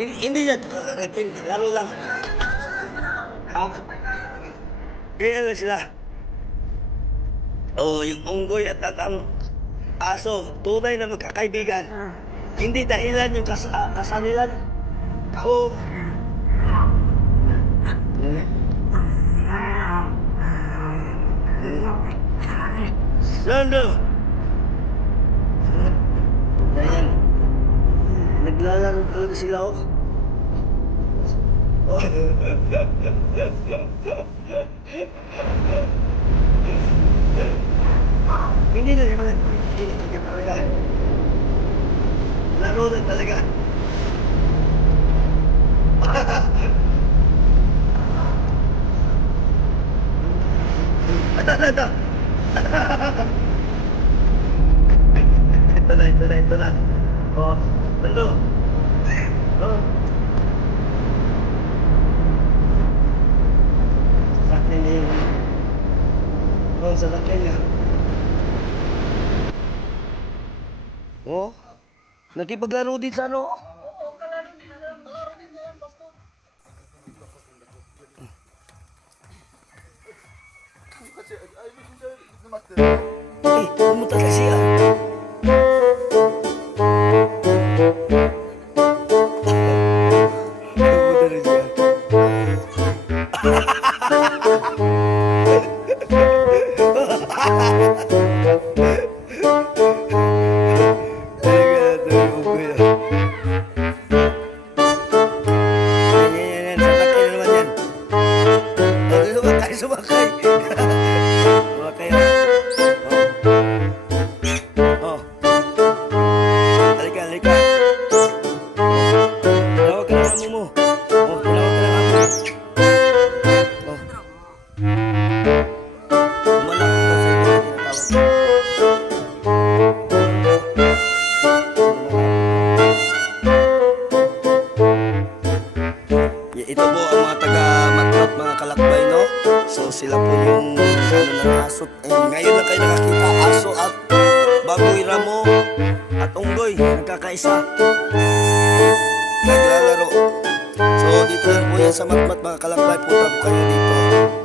Hindi yan. Laro lang. Ha? Kaya na sila. Oh, yung unggoy at ang aso, tunay na magkakaibigan. Hindi dahilan yung kasalilan. Oh. Lalo. Ayan. Naglalaro talaga sila, oh. Oh. Hindi na naman. Hindi ka talaga. Laro na talaga. Ito. Ito na. Oh, ito. Oh. Sakit niya. Oh, sakit niya. Oh, nakipaglaro din sa ano? Eh, pumunta na siya. Pumunta na siya. Sumakay. Sumakay. Oh. Halika. Tawag ka na kami mo. Oh, tinawag ka na kami. Oh. Malapit daw sa iyo. Ito po ang mga taga-matmat, mga kalakbay, no? So sila po yung ng aso. Ngayon na kayo nakakita, aso at baboy ramo at unggoy nagkakaisa, naglalaro. So dito lang po yan sa matmat, mga kalakbay. Punta po kayo dito.